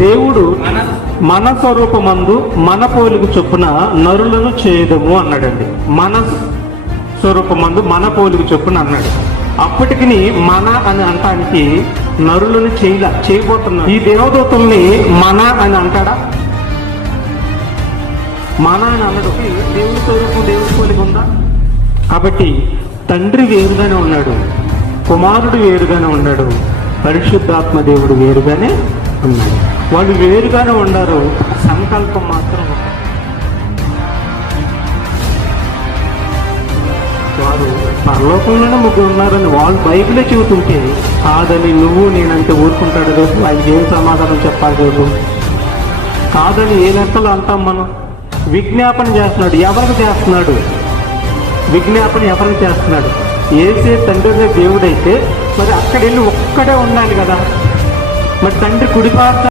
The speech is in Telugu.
దేవుడు మన స్వరూపమందు మన పోలిక చొప్పున నరులను చేయదము అన్నాడండి. మన స్వరూపమందు మన పోలిక చొప్పున అన్నాడు. అప్పటికి మన అని అంటానికి నరులను చేయబోతున్నాడు. ఈ దేవదూతల్ని మన అని అంటాడా? మన అని అన్నాడు. దేవుని స్వరూపం దేవుని పోలిక ఉందా? కాబట్టి తండ్రి వేరుగానే ఉన్నాడు, కుమారుడు వేరుగానే ఉన్నాడు, పరిశుద్ధాత్మ దేవుడు వేరుగానే ఉన్నాడు. వాళ్ళు వేరుగానే ఉన్నారు, సంకల్పం మాత్రం వారు పరలోకంలోనే ముగ్గురు ఉన్నారని వాళ్ళు బైబిలే చెబుతుంటే కాదని నువ్వు నేనంటే ఊరుకుంటాడు రోజు. ఆయనకి ఏం సమాధానం చెప్పాలి రోజు? కాదని ఏ లెక్కలు అంటాం మనం? విజ్ఞాపన చేస్తున్నాడు. ఎవరికి చేస్తున్నాడు విజ్ఞాపన? ఎవరికి చేస్తున్నాడు? ఏసే తండ్రి దేవుడైతే మరి అక్కడ వెళ్ళి ఒక్కడే ఉండాలి కదా. మరి తండ్రి కుడిపార్శ్వ